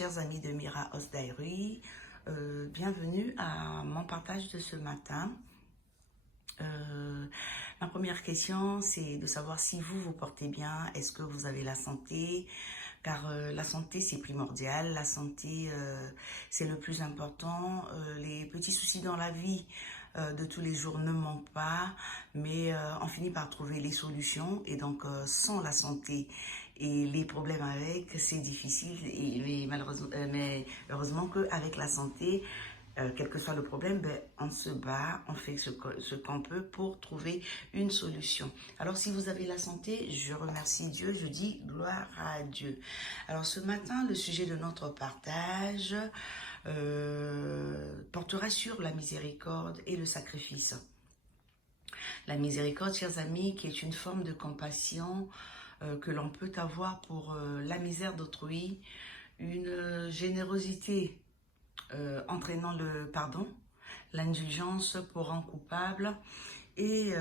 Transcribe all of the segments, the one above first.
chers amis de Mira House Diary, bienvenue à mon partage de ce matin. Ma première question, c'est de savoir si vous vous portez bien, est-ce que vous avez la santé, car la santé c'est primordial, la santé c'est le plus important. Les petits soucis dans la vie de tous les jours ne manquent pas, mais on finit par trouver les solutions, et donc sans la santé et les problèmes avec, c'est difficile, mais malheureusement, mais heureusement qu'avec la santé, quel que soit le problème, ben, on se bat, on fait ce qu'on peut pour trouver une solution. Alors si vous avez la santé, je remercie Dieu, je dis gloire à Dieu. Alors ce matin, le sujet de notre partage portera sur la miséricorde et le sacrifice. La miséricorde, chers amis, qui est une forme de compassion que l'on peut avoir pour la misère d'autrui, une générosité entraînant le pardon, l'indulgence pour un coupable, et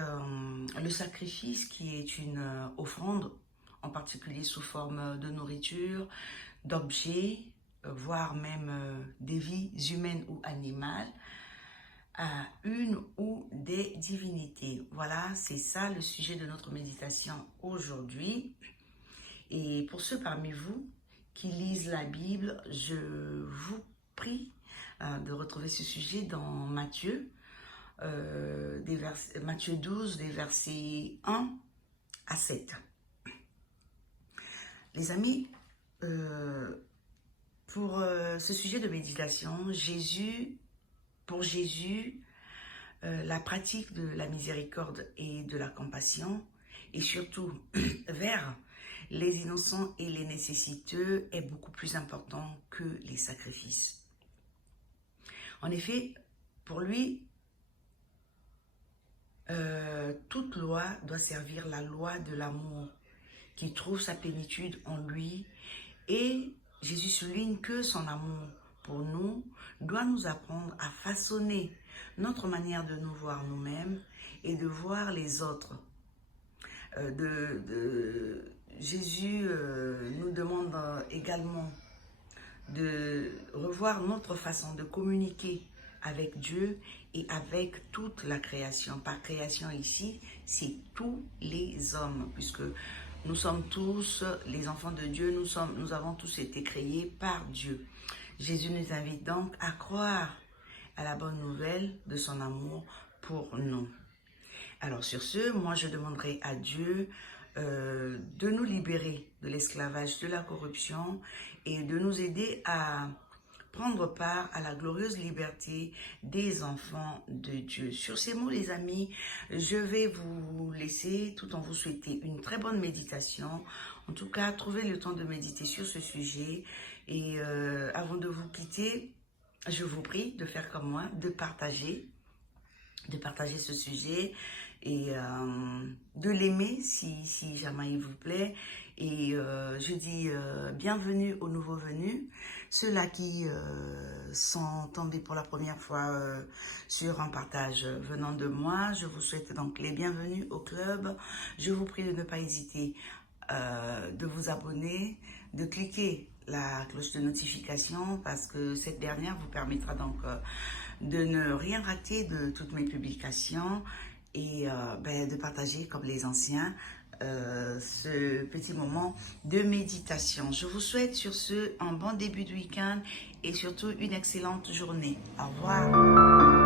le sacrifice qui est une offrande, en particulier sous forme de nourriture, d'objets, voire même des vies humaines ou animales, à une ou des divinités. Voilà, c'est ça le sujet de notre méditation aujourd'hui. Et pour ceux parmi vous qui lisent la Bible, je vous prie de retrouver ce sujet dans Matthieu, Matthieu 12, des versets 1 à 7. Les amis, pour ce sujet de méditation, pour Jésus, la pratique de la miséricorde et de la compassion, et surtout vers les innocents et les nécessiteux, est beaucoup plus important que les sacrifices. En effet, pour lui, toute loi doit servir la loi de l'amour qui trouve sa plénitude en lui, et Jésus souligne que son amour pour nous doit nous apprendre à façonner notre manière de nous voir nous-mêmes et de voir les autres. Jésus nous demande également de revoir notre façon de communiquer avec Dieu et avec toute la création. Par création ici, c'est tous les hommes, puisque nous sommes tous les enfants de Dieu, nous avons tous été créés par Dieu. Jésus nous invite donc à croire à la bonne nouvelle de son amour pour nous. Alors sur ce, moi je demanderai à Dieu de nous libérer de l'esclavage, de la corruption, et de nous aider à prendre part à la glorieuse liberté des enfants de Dieu. Sur ces mots, les amis, je vais vous laisser tout en vous souhaitant une très bonne méditation. En tout cas, trouvez le temps de méditer sur ce sujet. Et avant de vous quitter, je vous prie de faire comme moi, de partager ce sujet et de l'aimer si jamais il vous plaît. Et je dis bienvenue aux nouveaux venus, ceux-là qui sont tombés pour la première fois sur un partage venant de moi. Je vous souhaite donc les bienvenus au club. Je vous prie de ne pas hésiter de vous abonner, de cliquer la cloche de notification, parce que cette dernière vous permettra donc de ne rien rater de toutes mes publications, et de partager comme les anciens ce petit moment de méditation. Je vous souhaite sur ce un bon début de week-end et surtout une excellente journée. Au revoir.